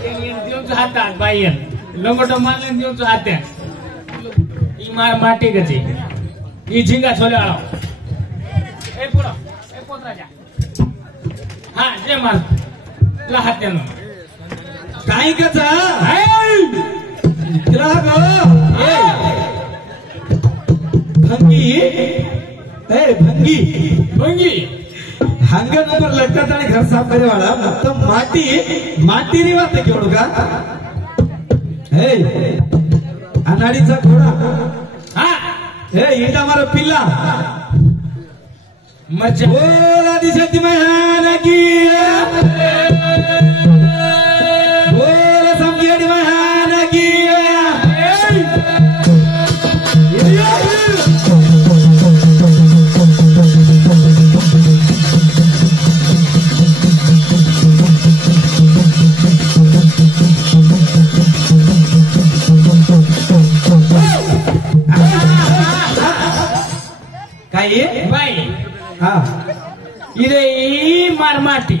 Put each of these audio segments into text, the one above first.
देवचं हातात बाई लंगोट मारलं देवचं हात्यात ही मार माटे गचे ही झिंगा छोले आळो ए पुढं ए पोतराजा हा जे मार तुला हात्यानं काय कचा भंगी भंगी भंगी हंग नंबर लटकत आणि घर साफ करे वाला मतलब माटी री वाटते केवढ का अनाडीचा घोडा इटा मारो पिल्ला मजा बोला दिशती महान की बोला समझी महान की बाई हाँ इधे मार माटी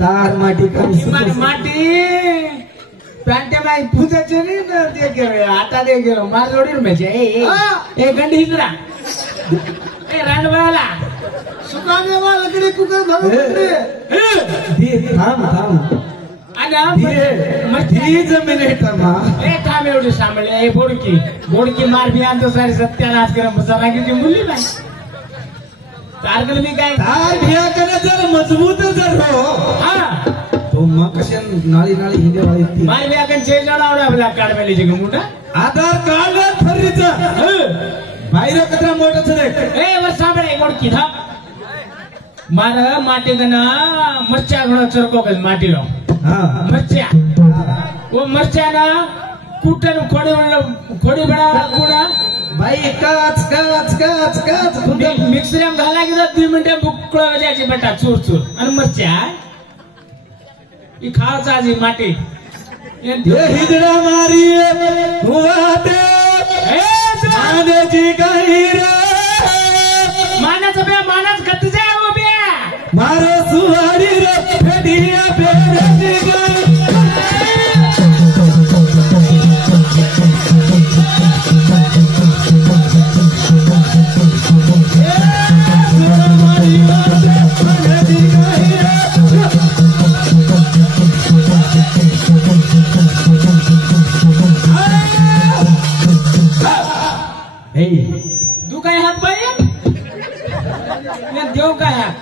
तार माटी मार माटी प्लांटे में पूजा चली ना देखे आता देखे लो मार जोड़ी में जाए ए गंडी हिजरा ए रांडवाला सुखाने वाला लकड़ी कुकर धर थाम आना मस्ती जमीन तमा ए थाम एवढी सांभाळले ए बोडकी मार भी आणतो सारी सत्यानाश करम बसाना की मुली नाही तारकल मी काय तार भिया करे जर मजबूत जर हो हां तो मग कशा नाळी हिंदे वाली ती मार भी आकन छे जणावडा आपला कार्ड मेली जग मुंडा आधार कार्ड फरीचा बाहेर कचरा मोठा छे ए वर सांभाळे बोडकी थांब मार माटी गना मच्छा घोडा चरको कल माटी लो हाँ मर्चा वो मर्चा ना कुटन खोडी बड़ा कुणा भाई काच मिक्सर में घाला की 2 मिनिटे बुकळा वाजायची बेटा चूर आणि मर्चा ई खावचा जी माटी ये हिजड़ा मारी हुआते ए माने जी काही रे मानाचं बे मानाच गत जाय ओ बे मारो सुवारी रे फेडिया बेरती गई तू काय हात बाई देव काय हात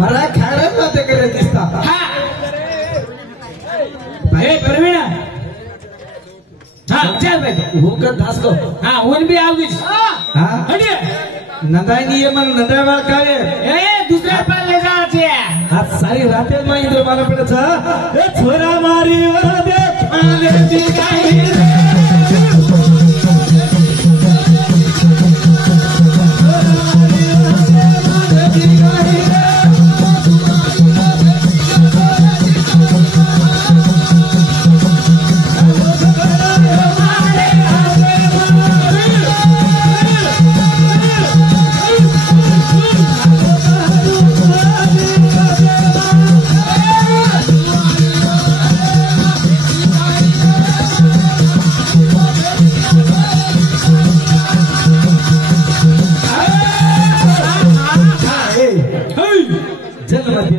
मला खायला बाते करे दिसता हे प्रवीणा हाँ चल भाई वो कर दास को हाँ वन भी आओगी हाँ हटिए नंदाई नहीं है मन नंदाई वाला कावे ए दूसरे पर ले जा छे आज सारी रातें में इधर मारा पड़ा था ए छोरा मारी वाला दे खाने दी काही रे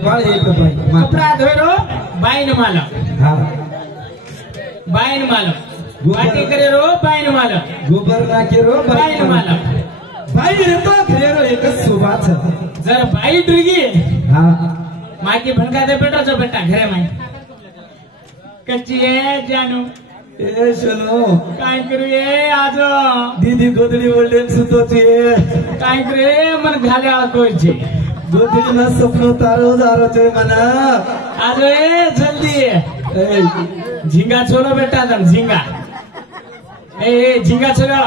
कपड़ा धोरो बाइन मालो हाँ बाइन मालो वाटी करे रो बाइन मालो गोबर नाके रो बाइन मालो बाई रे तो घरे रो एक सुबाच जर बाई ड्रिगी हाँ माकी भणका दे बेटा जो बेटा घरे में कच्ची है जानू ए सुनो काय करू ये आजो दीदी गोदडी ओल्डेन सुतोची काय करे मन घाल्या कोयचे गोदडी ना सपनो तारो जारो छे मना आजो ए जल्दी झिंगा छोड़ो बेटा तुम झिंगा ए झिंगा छोड़ो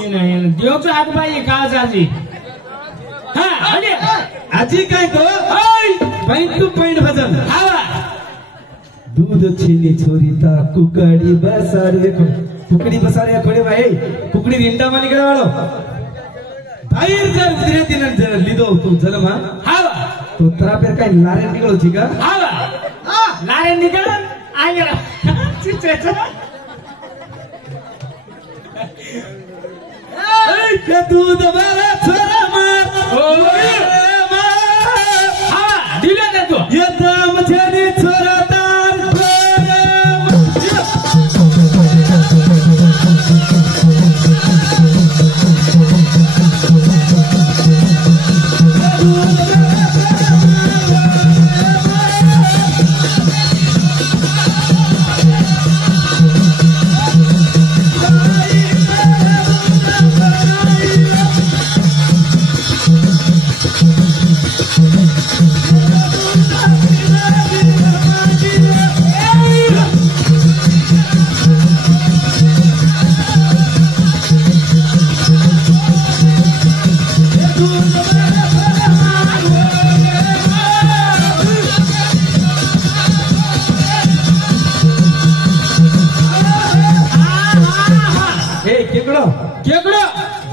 ये नहीं दियो तो हाथ भाई कहाँ से आजी हाँ हटे आजी काय को पॉइंट टू पॉइंट भजन हाँ दूध छीनी छोरी ता कुकड़ी बसारे खोड़े भाई कुकड़ी रिंडा मा निकळे वाळो बाहेर जर उदरे दिन लिदो तू जन्म हाँ तो तरा फिर काय लारे निकळो छी का हा लारे निकळ आ गेला चिचेचा के दूध भरा छोरा मार हा दिले ना तू ये दम छेनी छोरा तार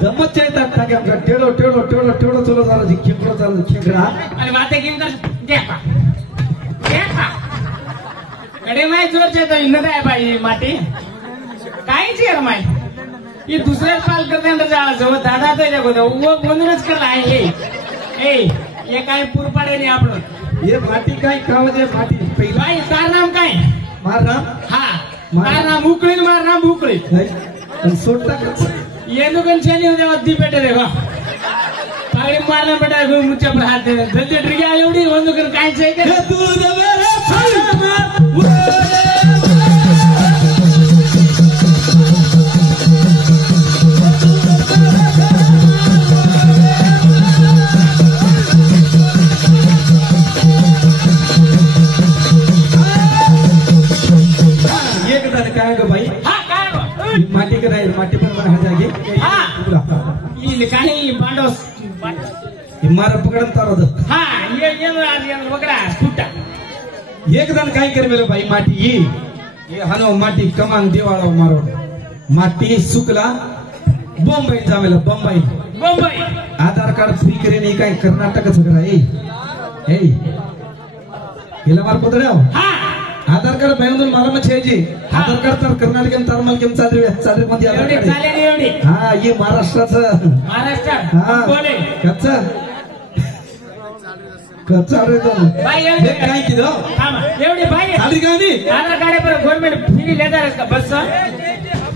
दमच येतात टाक्या टेडो टेडो टेडो टेडो चलो झालं जी खेकडो चालू खेकडा आणि वाते गेम कर देखा देखा कडे माय जोरचे तो इन काय बाई माटी काहीच यार माय ये दुसऱ्या पाल करते जाळाचं दादा तो जगो वो म्हणूनच करला आहे हे ये काय पुरपाडे नाही आपलं ये माटी काय कावजे माटी पहिला बाई तार नाम काय मार नाम हा तार नाम उकळी मार नाम उकळी नाही सोडता का ఎందుకని చని వద్ది పెట్టదేవా పగడి మారన పెట్ట ముచ్చ हात दे जल्दी ट्रिगा एवढी ಒಂದಕರ काय चाहिए दूध भरा एक दान काय ग भाई हां काय माटी का नाही माटी पण बना जागे हां ಈ ಕಾಣಿ ಬಾಂಡೋಸ್ हिमार पकडन तारोद हा ये आज ये वगडा फुटा एक दान काय कर मेरे भाई माटी ये हनो माटी कमान देवाळा मारो माटी सुकला बॉम्बे जावेला बॉम्बे मुंबई आधार कार्ड फ्री करे नाही काय कर्नाटकच करा ए हिला मार पदराव हा आधार कार्ड बांधून मला मग छेजी आधार कार्ड तर कर्नाटक आणि तरमल केम चालू मध्ये आधार एवढी कार्ड चालेल एवढी हा ये महाराष्ट्राचं महाराष्ट्र हा बोले कच्चा कच्चा रे तो बाई हे एवढी काय किदो थांबा एवढी बाई खाली गाणी आधार कार्ड पर गवर्नमेंट फ्री लेता है बस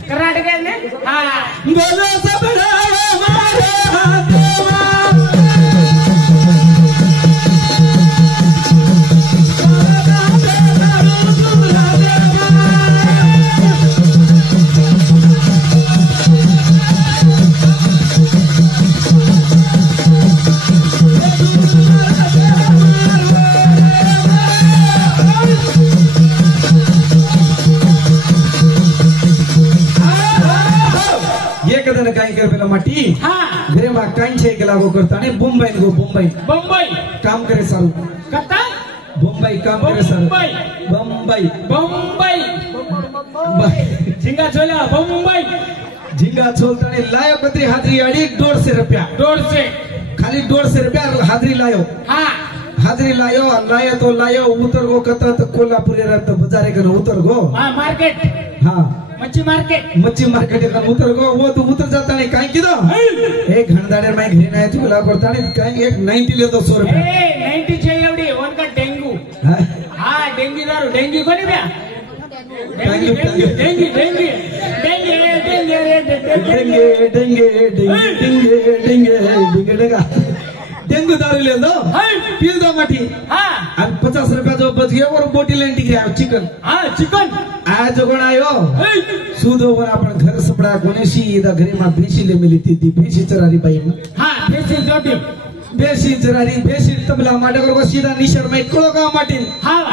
कर्नाटक में हा बोलो सब मारे हाथवा काय कर पेला माटी हा घरे मा काय छे गेला गो करताने मुंबई गो मुंबई काम करे सारू कता मुंबई काम करे सारू मुंबई झिंगा छोला मुंबई झिंगा छोलताने लायो कतरी हाजरी अड़ी 150 रुपया 150 खाली 150 रुपया हाजरी लायो हा हाजरी लायो उतर गो कता तो कोल्हापुर रहता बाजारे का उतर गो हां मार्केट हाँ मच्छी मार्केट का उतर गो वो तो उतर जाता नहीं काय किदो एक घंटाडे में घरी नाही तुला करता नहीं काय एक 90 ले 200 रुपया ए 90 छे एवढी वन का डेंगू हां डेंगी दारू डेंगी कोणी बे डेंगू दारू ले दो पील दो माटी हाँ 50 रुपया जो बच गया और बोटी लेंटी गया चिकन हाँ चिकन आज कोण आयो सुदो वर आपण घर सपडा कोणेशी इदा घरी मा बेशी ले मिली ती बेशी चरारी बाई हाँ बेशी जोटी बेशी चरारी बेशी तबला माटे को सीधा निशर में कळो का माटी हाँ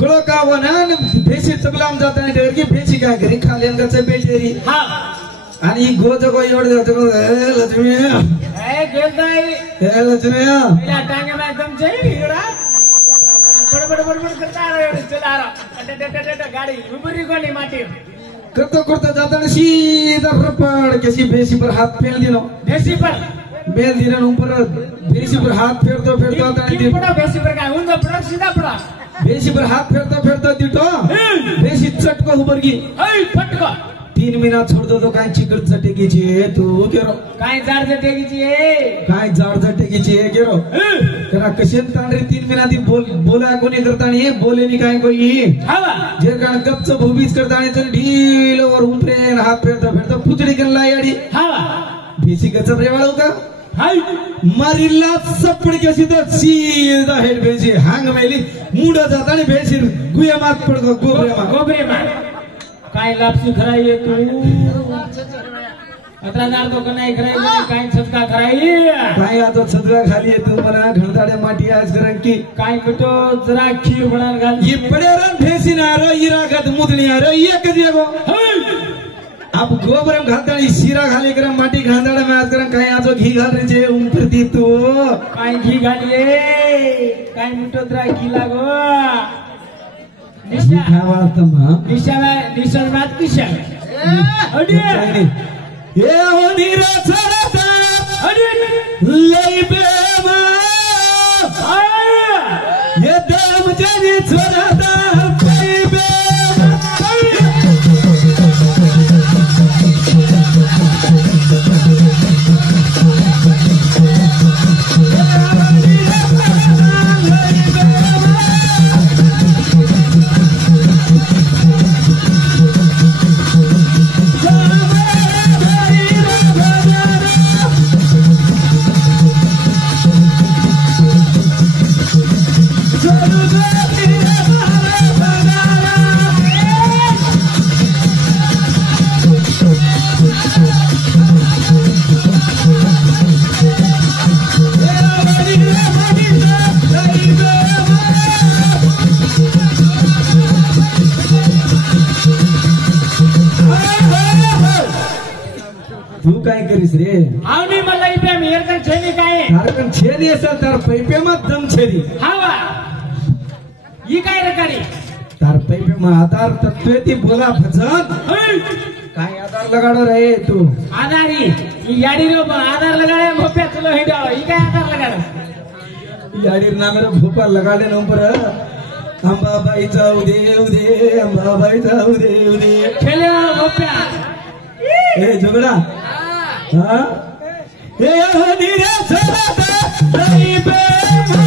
कळो का वना बेशी तबला जाता है डर की बेशी का घरी खा लेन गचे बेटेरी हाँ आणि गोज गो एवढ जातो लक्ष्मी ए गेलताई ए लक्ष्मी या टांगे में एकदम जई इकडा बड़ करता रहे चला रहा गाड़ी उबरी कोनी माटी करता जाता सीधा रपड़ कैसी बेसी पर हाथ फेल दिनो बेसी पर बेल धीरे ऊपर बेसी पर हाथ फेरतो आता ती पडा बेसी पर काय उंदा पडा सीधा पडा बेसी पर हाथ फेरतो दिटो बेसी चटको ऊपर की ए फटका 3 महीना छोड़ दो तो काय चिकट चटेकीची तू केरो काय जाड चटेकीची काय जाड चटेकीची केरो करा कशेन तांडरे 3 महीना ती बोला कोणी करतानी बोले नी काय कोई हावा जे कारण गपच भूबीज करतानी तर ढील और ऊपरे हाथ फेरतो फुचडी करला याडी हावा बेसी गचर रेवाळो का हाय मारिला सपड के सीधा हेड बेसी हांग मेली मुडा जातानी बेसी गुया मात पडको गोबरे मार काय लापसी खराई तू अत्रादार तो कनाई खराई काय छटका खराई काय आता छटका खाली तू मला घणदाडे माटी आज करन की काय मिटो जरा खीर बना घाल ये पड़े रन भेसी ना रे इरागत मुदनी रे एक दिएगो अब गोबरम घालतानी शिरा खाली करम माटी घांदाडे में आज करन काय आजो घी घाल रे जे उंपरती तू काय घी घालिए काय मिटो जरा घी लागो निशा निशा बात निशा अडी ये होनी रे सरता अडी लई बेमा ये दम जनी छोड़ता लई बेमा तू काय करीस रे आवनी मला इथे मेरकन छेनी काय तारकन छेदी असेल तर पैपे मत दम छेदी हावा ही काय रे करी तार पैपे मत आधार तत्वे ती बोला भजन काय आधार लगाडो रे तू आधारी ही याडी रो आधार लगाडे भोप्या चलो हिडा ही काय आधार लगाडे याडीर नामे रे भोपा लगाडे नंबर अंबाबाई जाऊ दे अंबाबाई जाऊ दे खेले भोप्या ए झगडा हाँ ए होनी रे सरता लई बेमा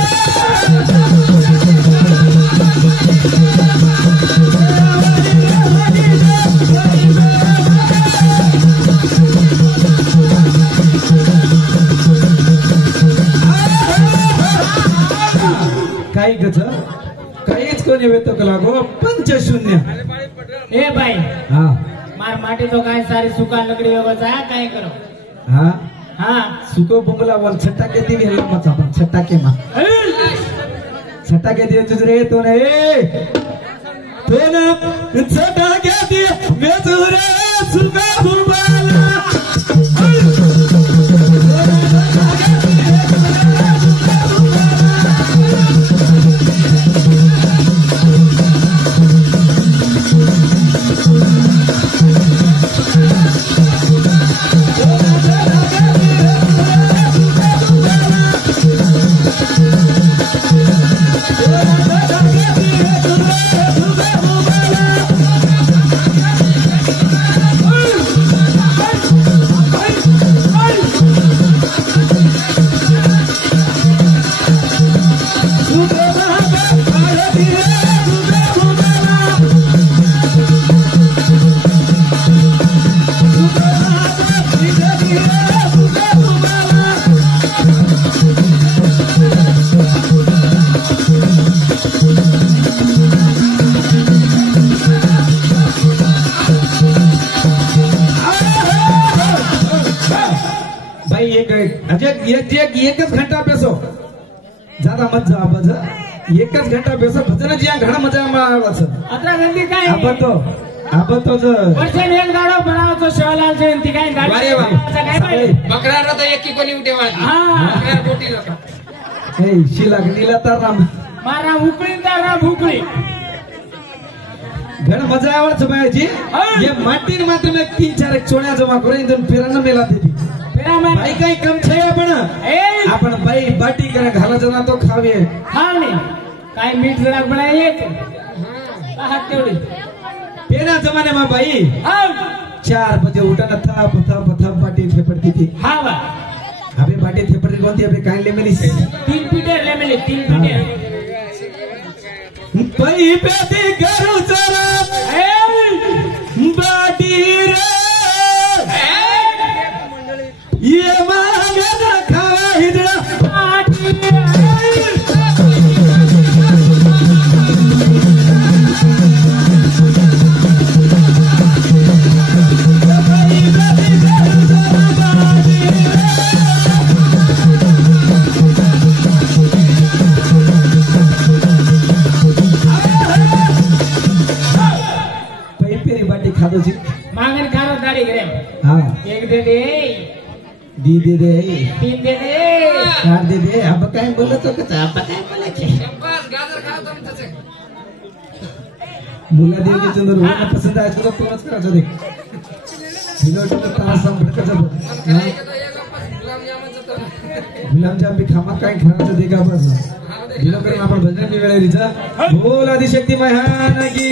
काही गच काहीच कोणी वेतो कला गो 5-0 ए भाई हाँ मार माटी तो काय सारी सुका लकड़ी व्यवस्था काय करो हाँ हाँ सुको बुंगला वन छट्टा के दी गेला मचा पण छट्टा के मा छट्टा के दी तुझरे तो ने तो ना छट्टा के दी बेजुरे सुका बुंगला एकच घंटा बेसो ज्यादा मत जा बज एकच घंटा बेसो भजन जिया घणा मजा मारवाच अत्रा गंदी काय आपण तो वर्षन एक गाडो बनावतो शिवालाल जयंती काय गाडी अरे वा काय बाई बकरा तो एक की कोणी उठे वाली हां बकरा बोटी लका ए शिलागणीला तर राम मारा उकळी तर भुकळी घण मजा आवच बायची ये माटी मात्र में 3-4 चोण्या जमा करे इंदन पेराना मेला देती मेरा मन बाई काही कम छे आपण बाई बाटी करा घाला जना तो खावे हा नाही काय मीठ जरा बनाये हात तेवढे पेना जमाने में बाई हा 4 बजे उठाना थप थप थप बाटी थेपड़ती थी हा बा अबे बाटी थेपड़ी कौन थी अबे काहे ले मिली 3 पीटर ले मिले 3 पीटर बाई पेटी करू चरा बाटी रे ये मांगे ना खावा हिजड़ा बाटी खादो जी मांगन खानो दाढ़ी करे हाँ एक दे दे दी दे दे 3 दे दे 4 दे दे अब काय बोलत तो का अब काय बोलायचे बस गाजर खाओ तुमचं मुला देवी चंद्र होना पसंद आहे तो तोच करायचं देख दिलो तो तास संपडकच गुलाबजाम भी खामा काय खायचं देगा बस दिलो करून आपण भजन मी वेळेरीचा बोल आदिशक्ती महान की